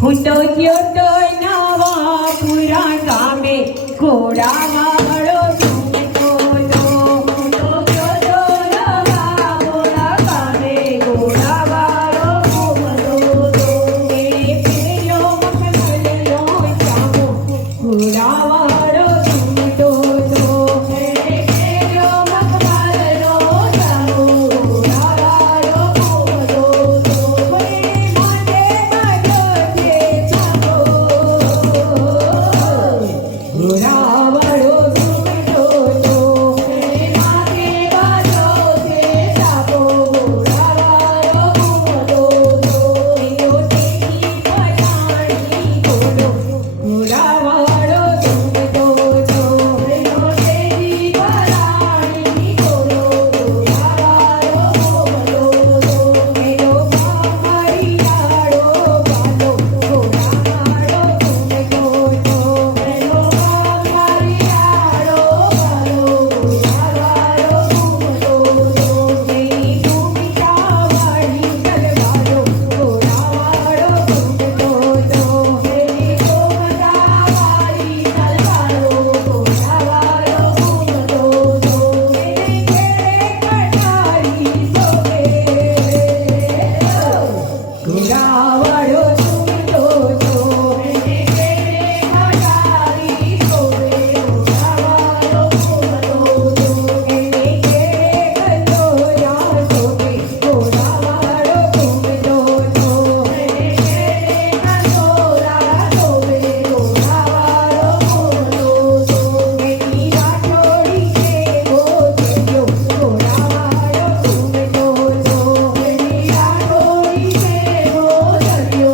હું તો ગયો તો નવાપુરા ગામે ઘોડાવાળો ઝૂમતો હતો. હું તો ગયો તો નવાપુરા ગામે ઘોડાવાળો ઝૂમતો હતો. એણે પહેર્યો મખમલનો જામો ઘોડાવાળો ઝૂમતો હતો. એણે પહેર્યો મખમલનો જામો ઘોડાવાળો ઝૂમતો હતો. ઘોડાવાળો ઝૂમતો હતો. માથે બાંધ્યો છે સાપો ઘોડાવાળો ઝૂમતો હતો. એનો તેજી પલાણી ઘોડો ઘોડાવાળો ઝૂમતો હતો. એનો તેજી પલાણી ઘોડો ઘોડાવાળો ઝૂમતો હતો. એનો પામરિયાળો બાલો ઘોડાવાળો ઝૂમતો હતો. એનો ઘોડાવાળો ઝૂમતો હતો. એને ઘેરે કટારી શોભે ઘોડાવાળો ઝૂમતો હતો. એને ઘેરે કંદોરા શોભે ઘોડાવાળો ઝૂમતો હતો. એને ઘેરે કંદોરા શોભે ઘોડાવાળો ઝૂમતો હતો. એની રાઠોડી છે ગોજરિયો ઘોડાવાળો ઝૂમતો હતો. એની રાઠોડી છે ગોજરિયો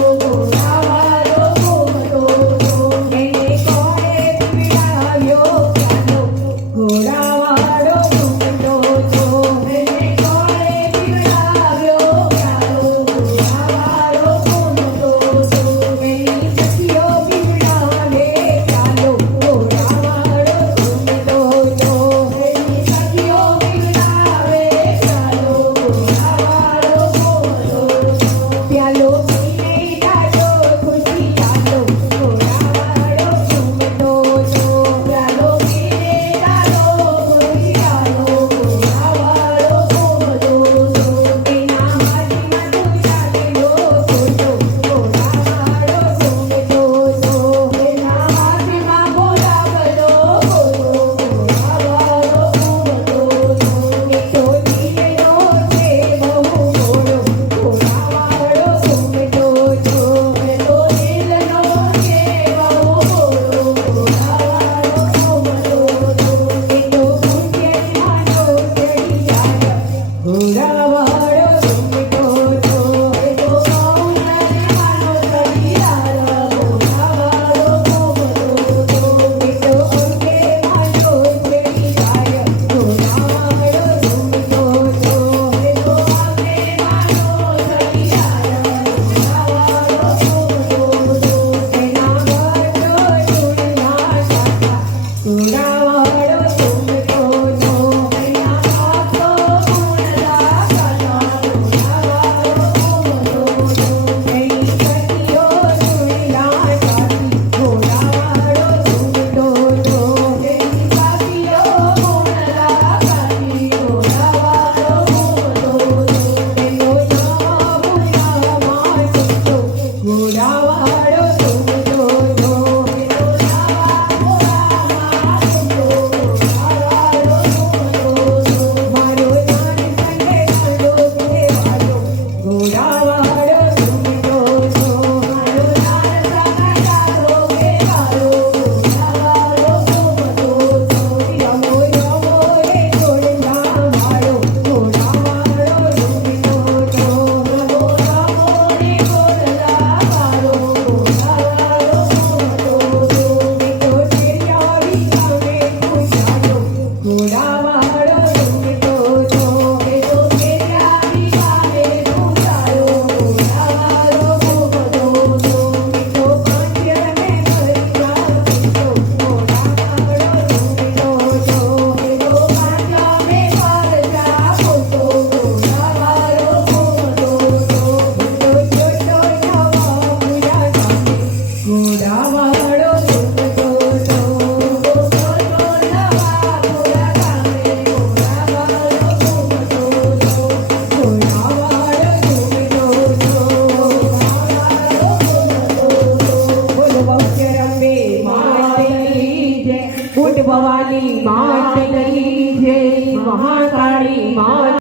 ભવાની માતની જય મહાકાળી માત